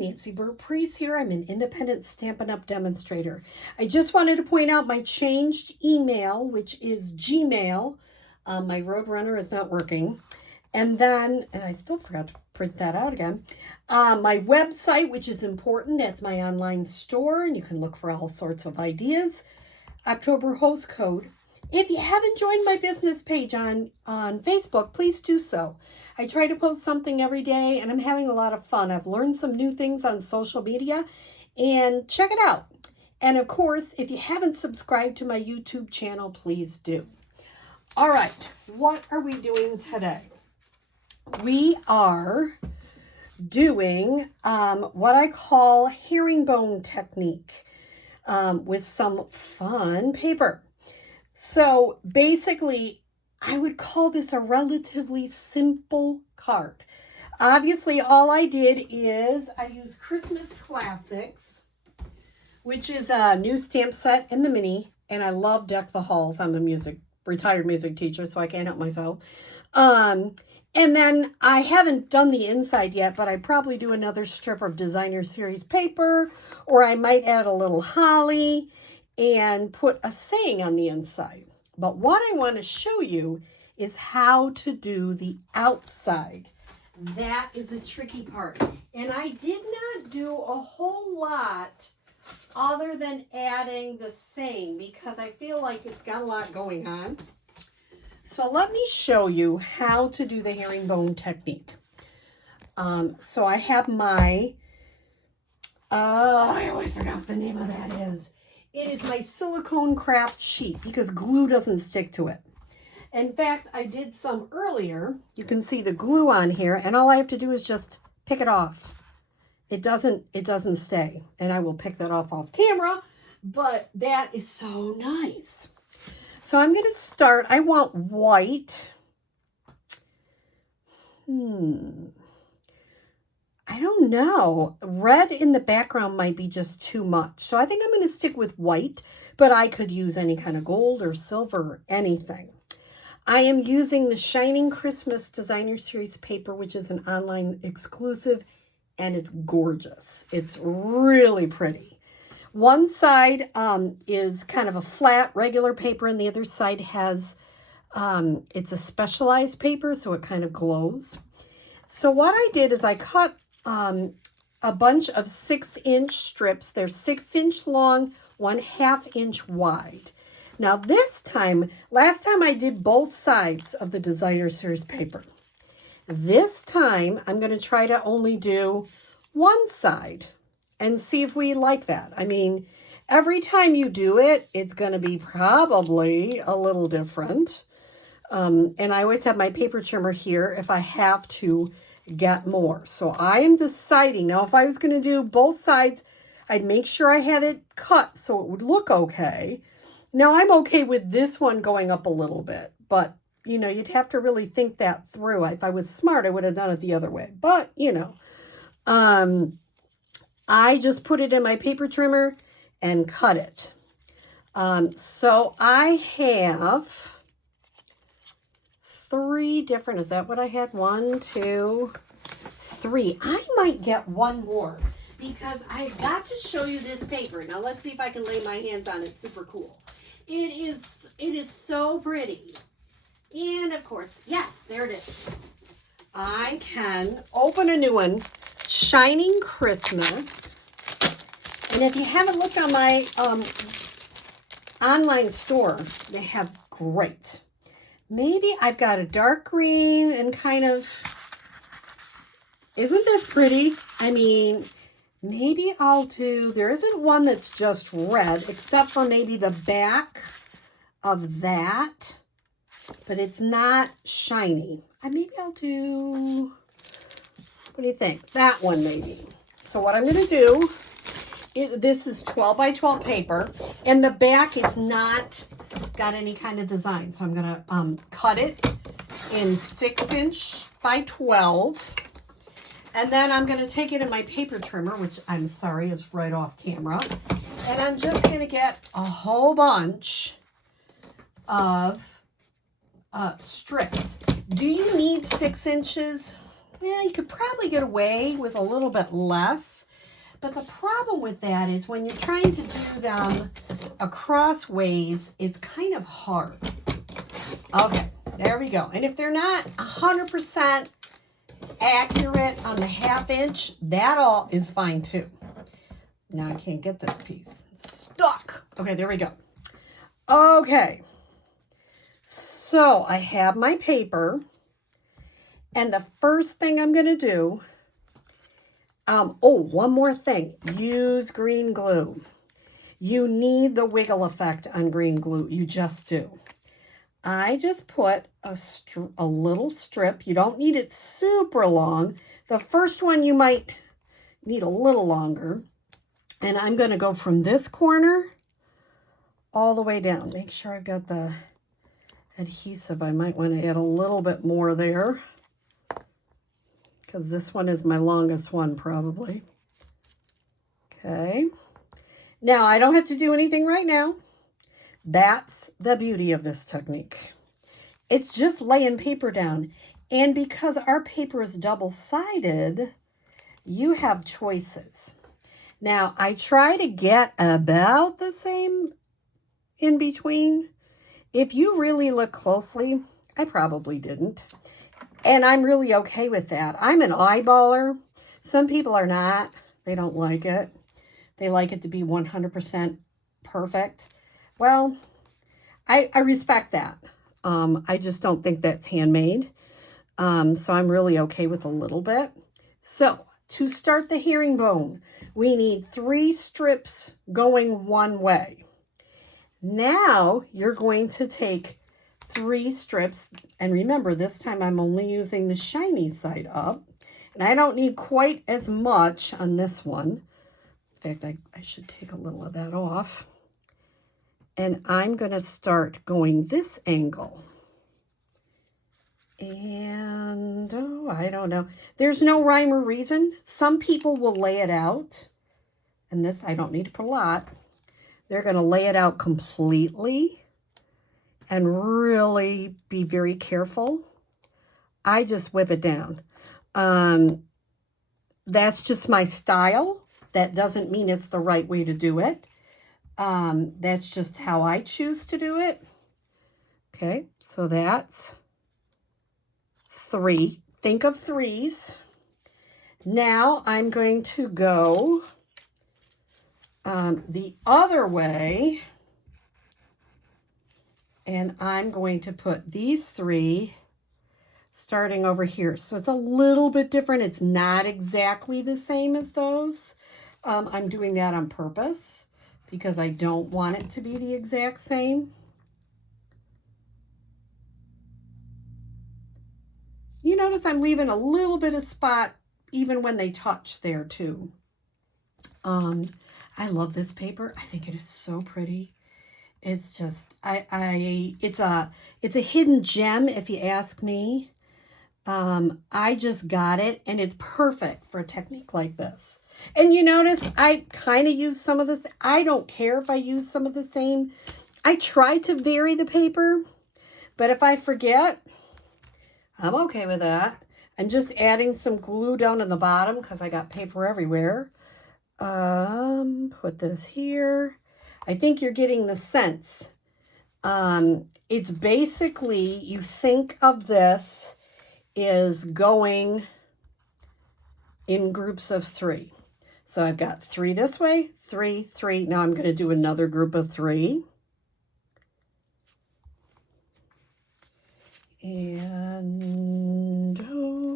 Nancy Burt-Preece here. I'm an independent Stampin' Up! Demonstrator. I just wanted to point out my changed email, which is Gmail. My Roadrunner is not working. And then, and I still forgot to print that out again, my website, which is important. That's my online store, and you can look for all sorts of ideas. October host code. If you haven't joined my business page on Facebook, please do so. I try to post something every day, and I'm having a lot of fun. I've learned some new things on social media, and check it out. And of course, if you haven't subscribed to my YouTube channel, please do. All right, what are we doing today? We are doing what I call herringbone technique with some fun paper. So basically, I would call this a relatively simple card. Obviously, all I did is I used Christmas Classics, which is a new stamp set in the mini, and I love Deck the Halls. I'm a retired music teacher, so I can't help myself. And then I haven't done the inside yet, but I probably do another strip of designer series paper, or I might add a little holly and put a saying on the inside. But what I want to show you is how to do the outside. That is a tricky part. And I did not do a whole lot other than adding the saying because I feel like it's got a lot going on. So let me show you how to do the herringbone technique. So I have my, I always forgot what the name of that is. It is my silicone craft sheet because glue doesn't stick to it. In fact, I did some earlier. You can see the glue on here, and all I have to do is just pick it off. It doesn't stay, and I will pick that off camera, but that is so nice. So I'm going to start. I want white. I don't know. Red in the background might be just too much. So I think I'm going to stick with white, but I could use any kind of gold or silver or anything. I am using the Shining Christmas Designer Series paper, which is an online exclusive, and it's gorgeous. It's really pretty. One side is kind of a flat, regular paper, and the other side has, it's a specialized paper, so it kind of glows. So what I did is I cut a bunch of 6-inch strips. They're 6-inch long, 1/2 inch wide. Now this time, last time I did both sides of the designer series paper. This time I'm going to try to only do one side and see if we like that. I mean, every time you do it, it's going to be probably a little different. And I always have my paper trimmer here if I have to get more. So I am deciding now if I was going to do both sides, I'd make sure I had it cut so it would look okay. Now I'm okay with this one going up a little bit, but you know, you'd have to really think that through. If I was smart, I would have done it the other way, but you know, I just put it in my paper trimmer and cut it. So I have 3 different, is that what I had? 1, 2, 3. I might get one more because I've got to show you this paper. Now let's see if I can lay my hands on it. Super cool. It is so pretty. And of course, yes, there it is. I can open a new one, Shining Christmas. And if you haven't looked on my online store, they have great. Maybe I've got a dark green and kind of, isn't this pretty? I mean, maybe I'll do, there isn't one that's just red, except for maybe the back of that, but it's not shiny. Maybe I'll do, what do you think? That one maybe. So what I'm going to do, this is 12 by 12 paper, and the back is not got any kind of design. So I'm going to cut it in 6-inch by 12. And then I'm going to take it in my paper trimmer, which I'm sorry is right off camera. And I'm just going to get a whole bunch of strips. Do you need 6 inches? Yeah, you could probably get away with a little bit less. But the problem with that is when you're trying to do them across ways, it's kind of hard. Okay, there we go. And if they're not 100% accurate on the 1/2 inch, that all is fine too. Now I can't get this piece. It's stuck. Okay, there we go. Okay. So I have my paper. And the first thing I'm going to do, one more thing. Use green glue. You need the wiggle effect on green glue. You just do. I just put a little strip. You don't need it super long. The first one you might need a little longer. And I'm going to go from this corner all the way down. Make sure I've got the adhesive. I might want to add a little bit more there, because this one is my longest one probably. Okay. Now, I don't have to do anything right now. That's the beauty of this technique. It's just laying paper down. And because our paper is double-sided, you have choices. Now, I try to get about the same in between. If you really look closely, I probably didn't. And I'm really okay with that. I'm an eyeballer. Some people are not. They don't like it. They like it to be 100% perfect. Well, I respect that. I just don't think that's handmade. So I'm really okay with a little bit. So to start the herringbone, we need 3 strips going one way. Now you're going to take 3 strips, and remember, this time I'm only using the shiny side up, and I don't need quite as much on this one. In fact, I should take a little of that off. And I'm going to start going this angle. And, I don't know. There's no rhyme or reason. Some people will lay it out, and this, I don't need to put a lot. They're going to lay it out completely and really be very careful. I just whip it down. That's just my style. That doesn't mean it's the right way to do it. That's just how I choose to do it. Okay, so that's 3. Think of 3s. Now I'm going to go the other way. And I'm going to put these 3 starting over here. So it's a little bit different. It's not exactly the same as those. I'm doing that on purpose because I don't want it to be the exact same. You notice I'm leaving a little bit of spot even when they touch there too. I love this paper. I think it is so pretty. It's just, it's a hidden gem if you ask me. I just got it, and it's perfect for a technique like this. And you notice I kind of use some of this. I don't care if I use some of the same. I try to vary the paper, but if I forget, I'm okay with that. I'm just adding some glue down in the bottom because I got paper everywhere. Put this here. I think you're getting the sense. It's basically, you think of this is going in groups of 3. So I've got 3 this way, 3, 3. Now I'm going to do another group of 3. And,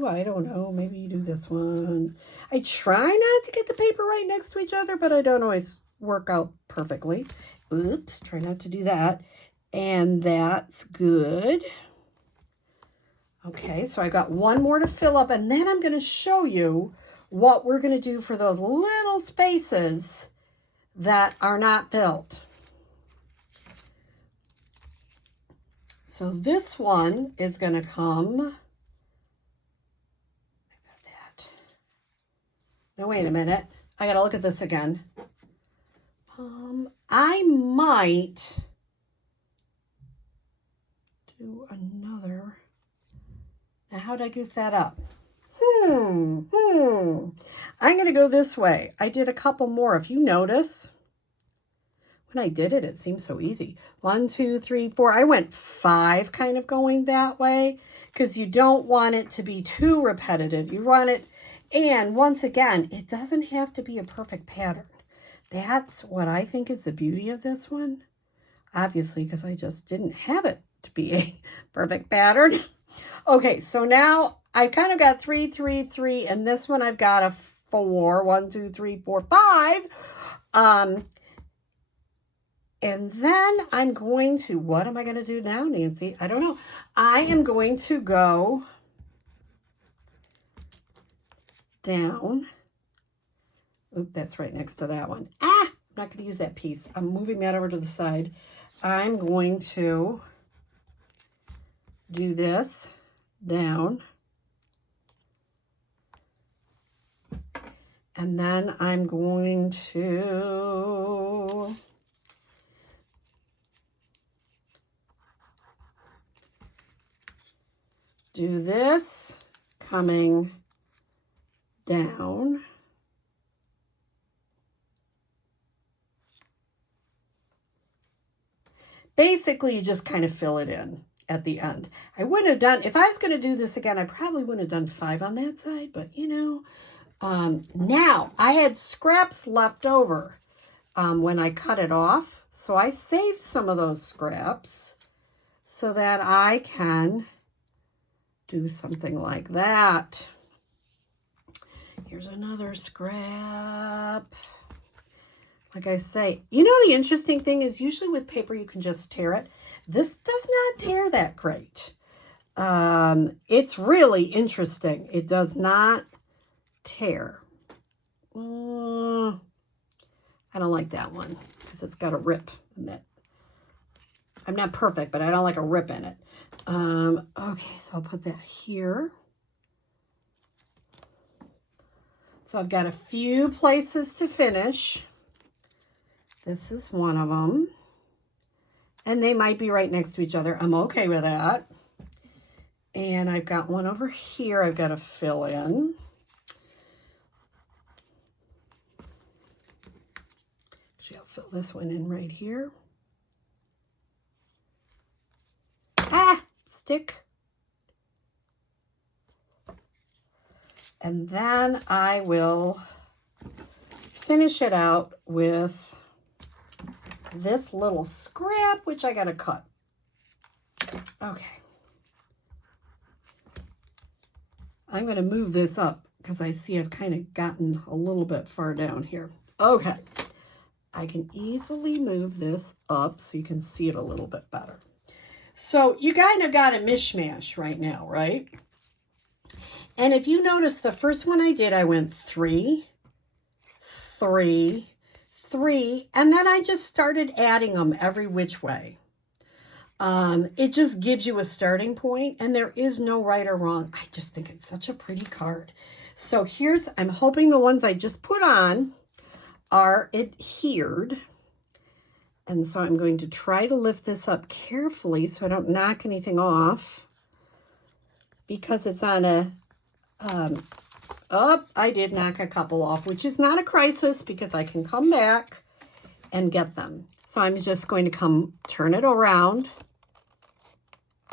I don't know, maybe you do this one. I try not to get the paper right next to each other, but I don't always work out perfectly. Oops, try not to do that. And that's good. Okay, so I got one more to fill up, and then I'm going to show you what we're going to do for those little spaces that are not filled. So this one is going to come. I got that. Now wait a minute. I got to look at this again. I might do another. Now how'd I goof that up? I'm going to go this way. I did a couple more. If you notice, when I did it, it seemed so easy. 1, 2, 3, 4. I went 5 kind of going that way because you don't want it to be too repetitive. You want it, and once again, it doesn't have to be a perfect pattern. That's what I think is the beauty of this one. Obviously, because I just didn't have it to be a perfect pattern. Okay, so now I kind of got 3, 3, 3, and this one I've got a 4. 1, 2, 3, 4, 5. And then I'm going to, what am I going to do now, Nancy? I don't know. I am going to go down. Oop, that's right next to that one. I'm not going to use that piece. I'm moving that over to the side. I'm going to do this down. And then I'm going to do this coming down. Basically, you just kind of fill it in at the end. I wouldn't have done, if I was going to do this again, I probably wouldn't have done 5 on that side, but you know. Now, I had scraps left over when I cut it off, so I saved some of those scraps so that I can do something like that. Here's another scrap. Like I say, you know, the interesting thing is usually with paper, you can just tear it. This does not tear that great. It's really interesting. It does not tear. I don't like that one because it's got a rip in it. I'm not perfect, but I don't like a rip in it. Okay, so I'll put that here. So I've got a few places to finish. This is one of them. And they might be right next to each other. I'm okay with that. And I've got one over here I've got to fill in. Actually, I'll fill this one in right here. Stick. And then I will finish it out with this little scrap, which I got to cut. Okay. I'm going to move this up because I see I've kind of gotten a little bit far down here. Okay. I can easily move this up so you can see it a little bit better. So you kind of got a mishmash right now, right? And if you notice, the first one I did, I went 3, 3, 3, and then I just started adding them every which way. It just gives you a starting point, and there is no right or wrong. I just think it's such a pretty card. So I'm hoping the ones I just put on are adhered. And so I'm going to try to lift this up carefully so I don't knock anything off, because it's on a, I did knock a couple off, which is not a crisis because I can come back and get them. So I'm just going to turn it around.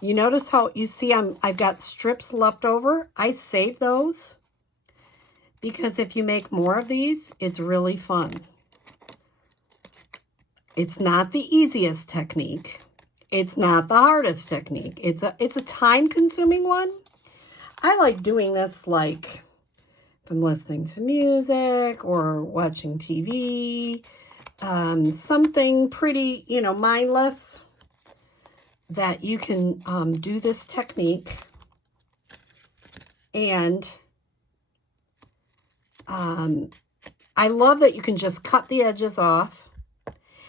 You notice how you see I've got strips left over. I save those because if you make more of these, it's really fun. It's not the easiest technique. It's not the hardest technique. It's a time-consuming one. I like doing this like if I'm listening to music or watching TV, something pretty, mindless, that you can do this technique. And I love that you can just cut the edges off.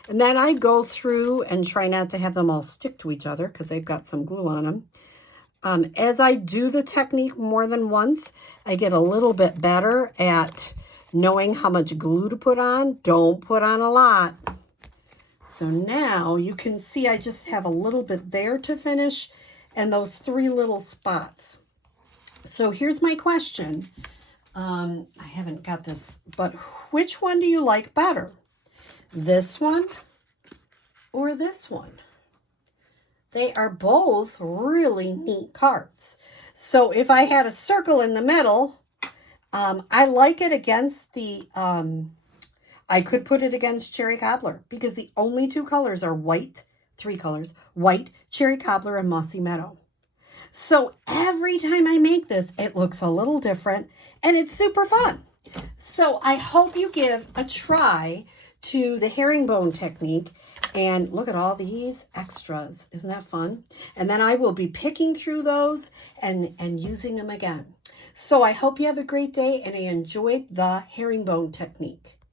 And then I go through and try not to have them all stick to each other because they've got some glue on them. As I do the technique more than once, I get a little bit better at knowing how much glue to put on. Don't put on a lot. So now you can see I just have a little bit there to finish and those 3 little spots. So here's my question. I haven't got this, but which one do you like better? This one or this one? They are both really neat cards. So if I had a circle in the middle, I like it against the, I could put it against Cherry Cobbler because the only two colors are white, three colors, white, Cherry Cobbler, and Mossy Meadow. So every time I make this, it looks a little different and it's super fun. So I hope you give a try to the herringbone technique. And look at all these extras. Isn't that fun? And then I will be picking through those and using them again. So I hope you have a great day and I enjoyed the herringbone technique.